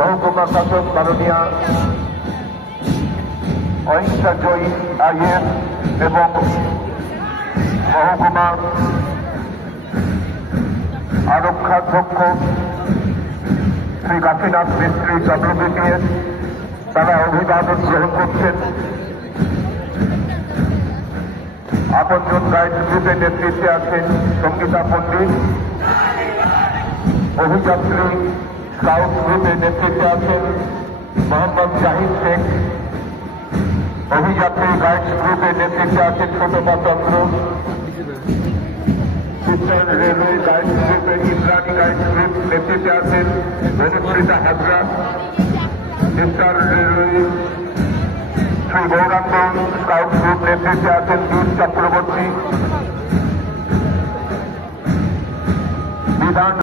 মহকুমা শাসক মাননীয়া অহিংসা জয়ী আইএস এবং মহকুমা আরক্ষাধ্যক্ষ শ্রী কাশীনাথ মিস্ত্রি WBPS তারা অভিবাদন গ্রহণ করছেন। আপনজন গাইড গ্রুপের নেতৃত্বে আছেন সঙ্গীতা পণ্ডিত। অভিযাত্রী স্কাউট গ্রুপের নেতৃত্বে আছেন মোহাম্মদ জাহিদ শেখ। অভিযাত্রী গাইডস গ্রুপের নেতৃত্বে আছেন ছোটপা চন্দ্র। ইস্টার্ন রেলওয়ে গাইডস গ্রুপের ইন্দ্রাণী গাইডস গ্রুপ নেতৃত্বে আছেন Anushthita Hazra. Eastern railway Shri Gouranga scout group নেতৃত্বে আছেন দীপ চক্রবর্তী।